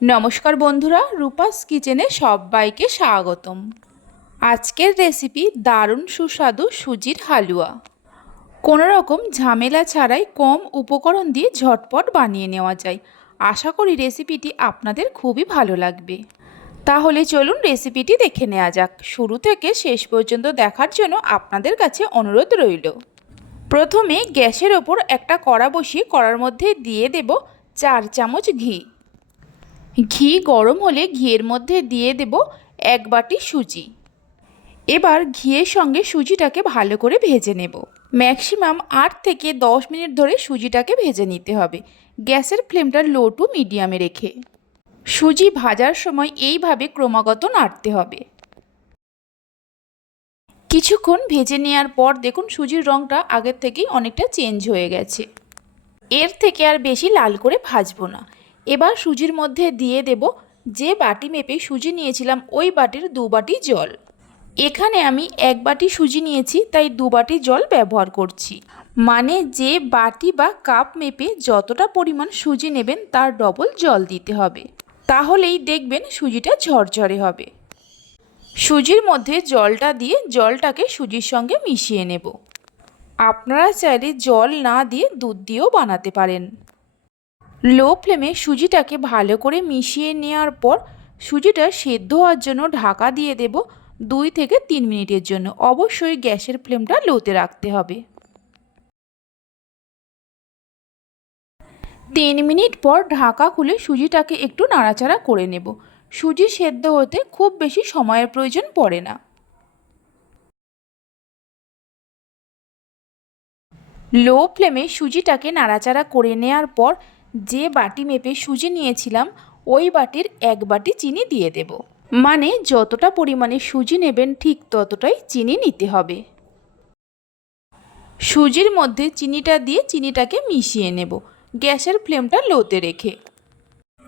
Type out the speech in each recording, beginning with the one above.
নমস্কার বন্ধুরা, রূপাস কিচেনে সবাইকে স্বাগতম। আজকের রেসিপি দারুণ সুস্বাদু সুজির হালুয়া। কোনো রকম ঝামেলা ছাড়াই কম উপকরণ দিয়ে ঝটপট বানিয়ে নেওয়া যায়। আশা করি রেসিপিটি আপনাদের খুবই ভালো লাগবে। তাহলে চলুন রেসিপিটি দেখে নেওয়া যাক। শুরু থেকে শেষ পর্যন্ত দেখার জন্য আপনাদের কাছে অনুরোধ রইল। প্রথমে গ্যাসের ওপর একটা কড়া বসিয়ে কড়ার মধ্যে দিয়ে দেব চার চামচ ঘি। ঘি গরম হলে ঘিয়ের মধ্যে দিয়ে দেব এক বাটি সুজি। এবার ঘিয়ের সঙ্গে সুজিটাকে ভালো করে ভেজে নেব। ম্যাক্সিমাম আট থেকে দশ মিনিট ধরে সুজিটাকে ভেজে নিতে হবে। গ্যাসের ফ্লেমটা লো টু মিডিয়ামে রেখে। সুজি ভাজার সময় এইভাবে ক্রমাগত নাড়তে হবে। কিছুক্ষণ ভেজে নেওয়ার পর দেখুন সুজির রঙটা আগের থেকেই অনেকটা চেঞ্জ হয়ে গেছে। এর থেকে আর বেশি লাল করে ভাজবো না। এবার সুজির মধ্যে দিয়ে দেব যে বাটি মেপে সুজি নিয়েছিলাম, ওই বাটির দু বাটি জল। এখানে আমি এক বাটি সুজি নিয়েছি, তাই দু বাটি জল ব্যবহার করছি। মানে যে বাটি বা কাপ মেপে যতটা পরিমাণ সুজি নেবেন, তার ডবল জল দিতে হবে। তাহলেই দেখবেন সুজিটা ঝরঝরে হবে। সুজির মধ্যে জলটা দিয়ে জলটাকে সুজির সঙ্গে মিশিয়ে নেব। আপনারা চাইলে জল না দিয়ে দুধ দিয়েও বানাতে পারেন। লো ফ্লেমে সুজিটাকে ভালো করে মিশিয়ে নেওয়ার পর সুজিটা সেদ্ধ হওয়ার জন্য ঢাকা দিয়ে দেব দুই থেকে তিন মিনিটের জন্য। অবশ্যই গ্যাসের ফ্লেমটা লোতে রাখতে হবে। তিন মিনিট পর ঢাকা খুলে সুজিটাকে একটু নাড়াচাড়া করে নেব। সুজি সেদ্ধ হতে খুব বেশি সময়ের প্রয়োজন পড়ে না। লো ফ্লেমে সুজিটাকে নাড়াচাড়া করে নেওয়ার পর যে বাটি মেপে সুজি নিয়েছিলাম, ওই বাটির এক বাটি চিনি দিয়ে দেব। মানে যতটা পরিমাণে সুজি নেবেন ঠিক ততটাই চিনি নিতে হবে। সুজির মধ্যে চিনিটা দিয়ে চিনিটাকে মিশিয়ে নেব। গ্যাসের ফ্লেমটা লোতে রেখে।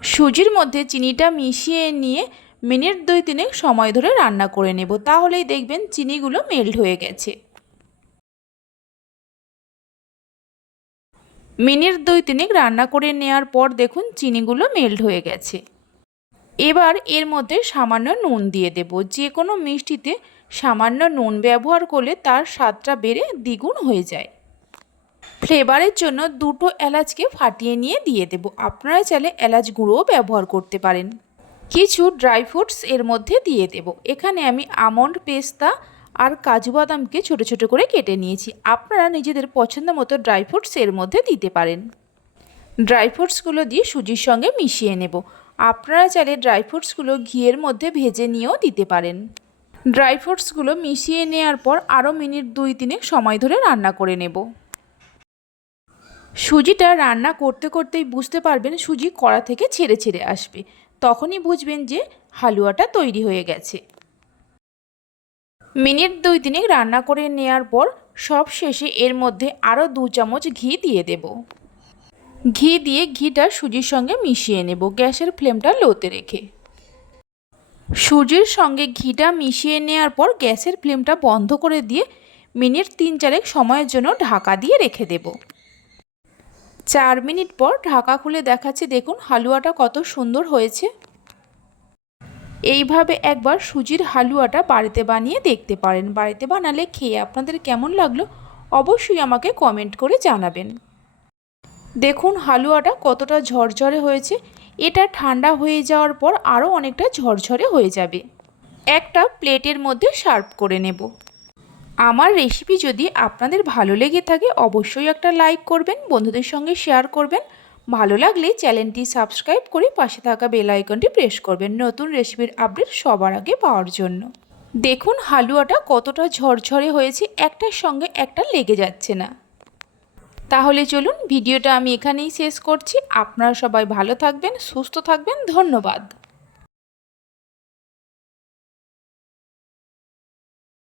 সুজির মধ্যে চিনিটা মিশিয়ে নিয়ে মিনিট দুই তিনেক সময় ধরে রান্না করে নেব। তাহলেই দেখবেন চিনিগুলো মেল্ট হয়ে গেছে। মিনিট দুই তিনেক রান্না করে নেওয়ার পর দেখুন চিনিগুলো মেল্ট হয়ে গেছে। এবার এর মধ্যে সামান্য নুন দিয়ে দেব। যে কোনো মিষ্টিতে সামান্য নুন ব্যবহার করলে তার স্বাদটা বেড়ে দ্বিগুণ হয়ে যায়। ফ্লেভারের জন্য দুটো এলাচকে ফাটিয়ে নিয়ে দিয়ে দেব। আপনারা চাইলে এলাচ গুঁড়োও ব্যবহার করতে পারেন। কিছু ড্রাই ফ্রুটস এর মধ্যে দিয়ে দেব। এখানে আমি আমন্ড পেস্তা আর কাজু বাদামকে ছোটো ছোটো করে কেটে নিয়েছি। আপনারা নিজেদের পছন্দ মতো ড্রাই ফ্রুটস এর মধ্যে দিতে পারেন। ড্রাই ফ্রুটসগুলো দিয়ে সুজির সঙ্গে মিশিয়ে নেব। আপনারা চাইলে ড্রাই ফ্রুটসগুলো ঘিয়ের মধ্যে ভেজে নিয়েও দিতে পারেন। ড্রাই ফ্রুটসগুলো মিশিয়ে নেওয়ার পর আরও মিনিট দুই তিনেক সময় ধরে রান্না করে নেব। সুজিটা রান্না করতে করতেই বুঝতে পারবেন সুজি কড়া থেকে ছেড়ে ছেড়ে আসবে। তখনই বুঝবেন যে হালুয়াটা তৈরি হয়ে গেছে। মিনিট দুই দিনে রান্না করে নেওয়ার পর সব শেষে এর মধ্যে আরও দু চামচ ঘি দিয়ে দেব। ঘি দিয়ে ঘিটা সুজির সঙ্গে মিশিয়ে নেব, গ্যাসের ফ্লেমটা লোতে রেখে। সুজির সঙ্গে ঘিটা মিশিয়ে নেওয়ার পর গ্যাসের ফ্লেমটা বন্ধ করে দিয়ে মিনিট তিন চারেক সময়ের জন্য ঢাকা দিয়ে রেখে দেব। চার মিনিট পর ঢাকা খুলে দেখাচ্ছে, দেখুন হালুয়াটা কত সুন্দর হয়েছে। এইভাবে একবার সুজির হালুয়াটা বাড়িতে বানিয়ে দেখতে পারেন। বাড়িতে বানালে খেয়ে আপনাদের কেমন লাগল অবশ্যই আমাকে কমেন্ট করে জানাবেন। দেখুন হালুয়াটা কতটা ঝরঝরে হয়েছে। এটা ঠান্ডা হয়ে যাওয়ার পর আরও অনেকটা ঝরঝরে হয়ে যাবে। একটা প্লেটের মধ্যে সার্ভ করে নেব। আমার রেসিপি যদি আপনাদের ভালো লেগে থাকে অবশ্যই একটা লাইক করবেন, বন্ধুদের সঙ্গে শেয়ার করবেন। ভালো লাগলে চ্যানেলটি সাবস্ক্রাইব করে পাশে থাকা বেল আইকনটি প্রেস করবেন নতুন রেসিপির আপডেট সবার আগে পাওয়ার জন্য। দেখুন হালুয়াটা কতটা ঝরঝরে হয়েছে, একটার সঙ্গে একটা লেগে যাচ্ছে না। তাহলে চলুন ভিডিওটা আমি এখানেই শেষ করছি। আপনারা সবাই ভালো থাকবেন, সুস্থ থাকবেন, ধন্যবাদ।